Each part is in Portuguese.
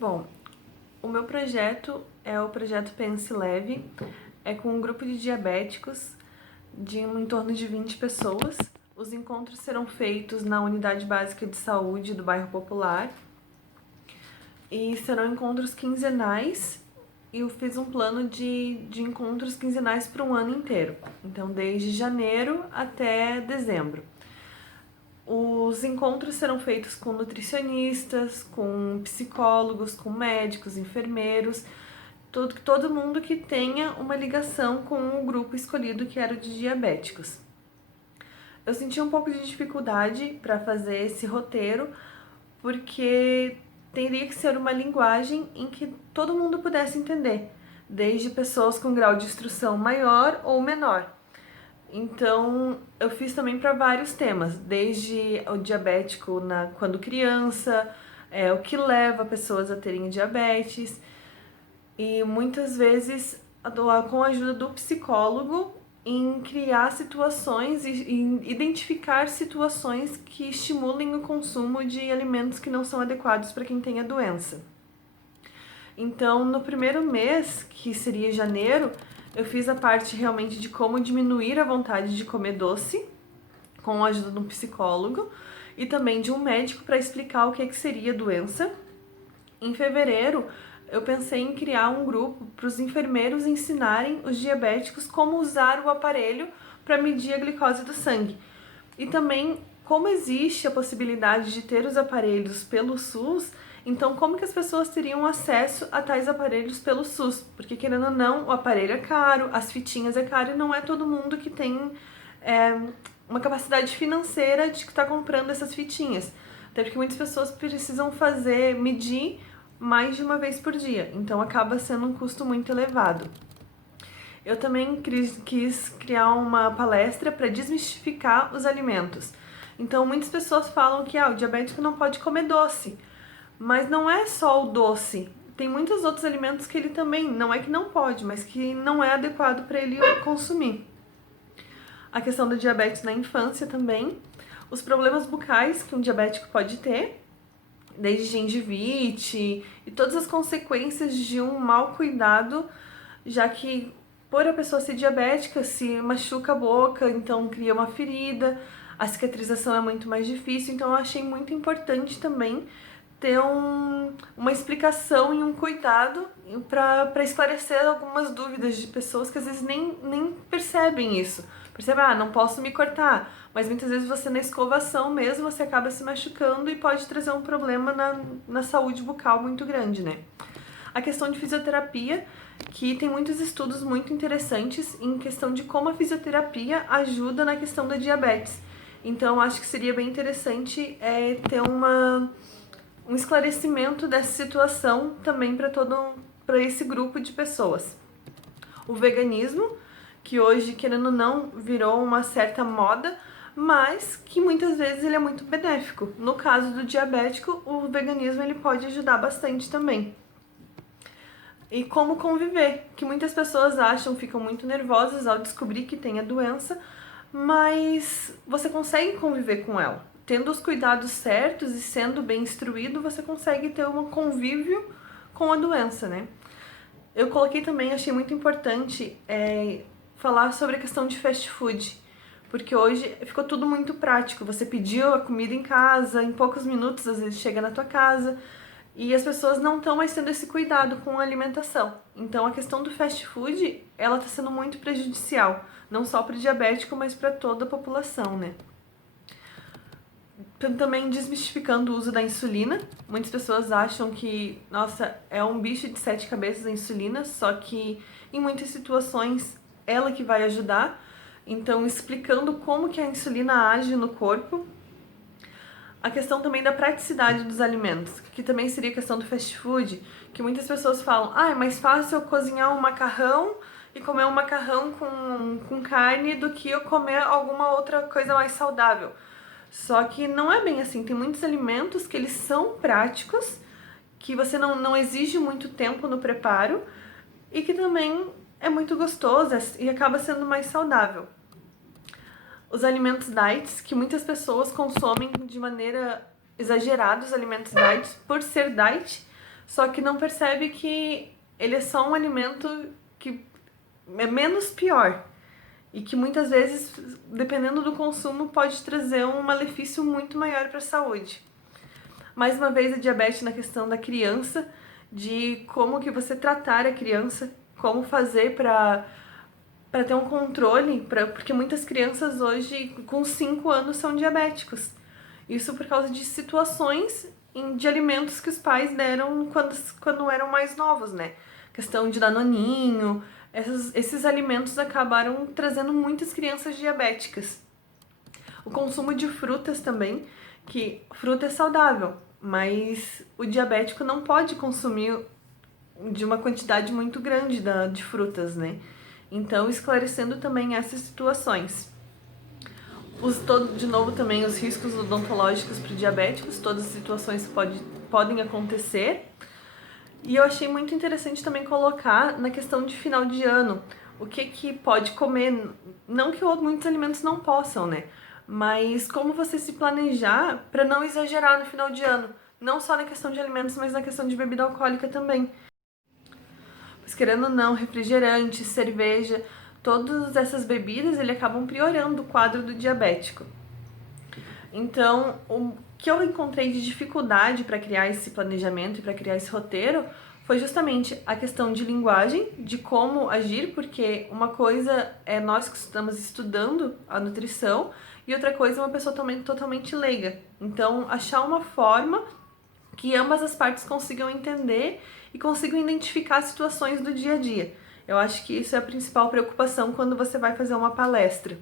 Bom, o meu projeto é o projeto Pense Leve, é com um grupo de diabéticos de em torno de 20 pessoas. Os encontros serão feitos na Unidade Básica de Saúde do Bairro Popular e serão encontros quinzenais e eu fiz um plano de encontros quinzenais para um ano inteiro, então desde janeiro até dezembro. Os encontros serão feitos com nutricionistas, com psicólogos, com médicos, enfermeiros, todo mundo que tenha uma ligação com o grupo escolhido, que era o de diabéticos. Eu senti um pouco de dificuldade para fazer esse roteiro, porque teria que ser uma linguagem em que todo mundo pudesse entender, desde pessoas com grau de instrução maior ou menor. Então, eu fiz também para vários temas, desde o diabético quando criança, o que leva pessoas a terem diabetes, e muitas vezes com a ajuda do psicólogo em criar situações e identificar situações que estimulem o consumo de alimentos que não são adequados para quem tem a doença. Então, no primeiro mês, que seria janeiro, eu fiz a parte realmente de como diminuir a vontade de comer doce, com a ajuda de um psicólogo e também de um médico para explicar o que seria a doença. Em fevereiro, eu pensei em criar um grupo para os enfermeiros ensinarem os diabéticos como usar o aparelho para medir a glicose do sangue. E também, como existe a possibilidade de ter os aparelhos pelo SUS, então como que as pessoas teriam acesso a tais aparelhos pelo SUS? Porque, querendo ou não, o aparelho é caro, as fitinhas é caro e não é todo mundo que tem uma capacidade financeira de estar comprando essas fitinhas. Até porque muitas pessoas precisam medir mais de uma vez por dia, então acaba sendo um custo muito elevado. Eu também quis criar uma palestra para desmistificar os alimentos. Então, muitas pessoas falam que o diabético não pode comer doce, mas não é só o doce. Tem muitos outros alimentos que ele também, não é que não pode, mas que não é adequado para ele consumir. A questão do diabetes na infância também, os problemas bucais que um diabético pode ter, desde gengivite e todas as consequências de um mau cuidado, já que por a pessoa ser diabética, se machuca a boca, então cria uma ferida, a cicatrização é muito mais difícil, então eu achei muito importante também ter uma explicação e um cuidado para esclarecer algumas dúvidas de pessoas que às vezes nem percebem isso. Percebe, não posso me cortar, mas muitas vezes você na escovação mesmo, você acaba se machucando e pode trazer um problema na saúde bucal muito grande, né? A questão de fisioterapia, que tem muitos estudos muito interessantes em questão de como a fisioterapia ajuda na questão da diabetes. Então, acho que seria bem interessante ter um esclarecimento dessa situação também para esse grupo de pessoas. O veganismo, que hoje, querendo ou não, virou uma certa moda, mas que muitas vezes ele é muito benéfico. No caso do diabético, o veganismo ele pode ajudar bastante também. E como conviver, que muitas pessoas ficam muito nervosas ao descobrir que tem a doença, mas você consegue conviver com ela. Tendo os cuidados certos e sendo bem instruído, você consegue ter um convívio com a doença, né? Eu coloquei também, achei muito importante falar sobre a questão de fast food, porque hoje ficou tudo muito prático. Você pediu a comida em casa, em poucos minutos às vezes chega na tua casa, e as pessoas não estão mais tendo esse cuidado com a alimentação. Então a questão do fast food, ela está sendo muito prejudicial, não só para o diabético, mas para toda a população, né? Também desmistificando o uso da insulina. Muitas pessoas acham que, nossa, é um bicho de 7 cabeças a insulina, só que em muitas situações ela que vai ajudar. Então, explicando como que a insulina age no corpo. A questão também da praticidade dos alimentos, que também seria a questão do fast food, que muitas pessoas falam, é mais fácil eu cozinhar um macarrão e comer um macarrão com carne do que eu comer alguma outra coisa mais saudável. Só que não é bem assim, tem muitos alimentos que eles são práticos, que você não exige muito tempo no preparo e que também é muito gostoso e acaba sendo mais saudável. Os alimentos diets, que muitas pessoas consomem de maneira exagerada, os alimentos diets, por ser diet, só que não percebe que ele é só um alimento que é menos pior e que muitas vezes, dependendo do consumo, pode trazer um malefício muito maior para a saúde. Mais uma vez, a diabetes na questão da criança, de como que você tratar a criança, como fazer para ter um controle, porque muitas crianças hoje com 5 anos são diabéticos. Isso por causa de situações de alimentos que os pais deram quando eram mais novos, né? Questão de danoninho, esses alimentos acabaram trazendo muitas crianças diabéticas. O consumo de frutas também, que fruta é saudável, mas o diabético não pode consumir de uma quantidade muito grande de frutas, né? Então, esclarecendo também essas situações. De novo, também os riscos odontológicos para diabéticos, todas as situações podem acontecer. E eu achei muito interessante também colocar na questão de final de ano, o que pode comer, não que muitos alimentos não possam, né? Mas como você se planejar para não exagerar no final de ano, não só na questão de alimentos, mas na questão de bebida alcoólica também. Pois querendo ou não, refrigerante, cerveja, todas essas bebidas ele acabam piorando o quadro do diabético. Então, o que eu encontrei de dificuldade para criar esse planejamento e para criar esse roteiro foi justamente a questão de linguagem, de como agir, porque uma coisa é nós que estamos estudando a nutrição e outra coisa é uma pessoa totalmente leiga. Então, achar uma forma que ambas as partes consigam entender e consigam identificar situações do dia a dia. Eu acho que isso é a principal preocupação quando você vai fazer uma palestra.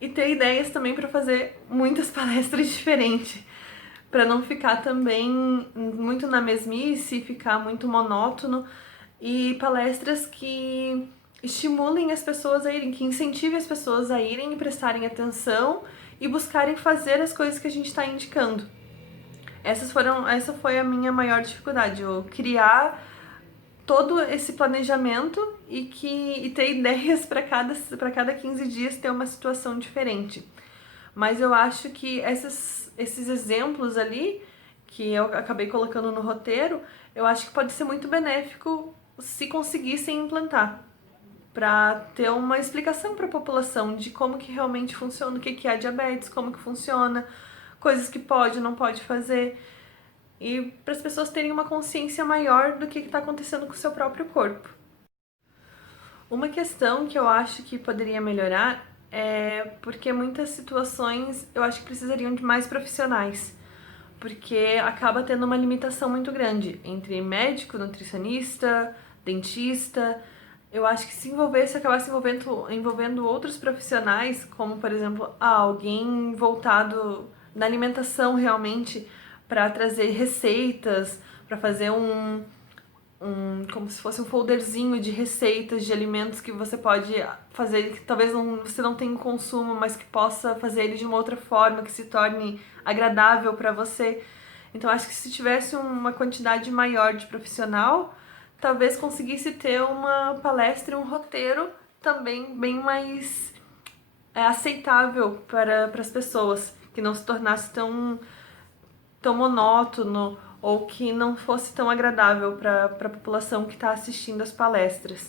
E ter ideias também para fazer muitas palestras diferentes, para não ficar também muito na mesmice, ficar muito monótono, e palestras que estimulem as pessoas a irem, que incentivem as pessoas a irem e prestarem atenção e buscarem fazer as coisas que a gente está indicando. Essa foi a minha maior dificuldade, eu criar todo esse planejamento e ter ideias para cada 15 dias ter uma situação diferente. Mas eu acho que esses exemplos ali, que eu acabei colocando no roteiro, eu acho que pode ser muito benéfico se conseguissem implantar, para ter uma explicação para a população de como que realmente funciona, o que é a diabetes, como que funciona, coisas que pode, não pode fazer, e para as pessoas terem uma consciência maior do que está acontecendo com o seu próprio corpo. Uma questão que eu acho que poderia melhorar é porque muitas situações eu acho que precisariam de mais profissionais, porque acaba tendo uma limitação muito grande entre médico, nutricionista, dentista. Eu acho que se acabasse envolvendo outros profissionais, como por exemplo, alguém voltado na alimentação realmente, para trazer receitas, para fazer como se fosse um folderzinho de receitas de alimentos que você pode fazer, que talvez você não tenha consumo, mas que possa fazer ele de uma outra forma, que se torne agradável para você. Então acho que se tivesse uma quantidade maior de profissional, talvez conseguisse ter uma palestra e um roteiro também bem mais aceitável para as pessoas, que não se tornasse tão monótono ou que não fosse tão agradável para a população que está assistindo as palestras.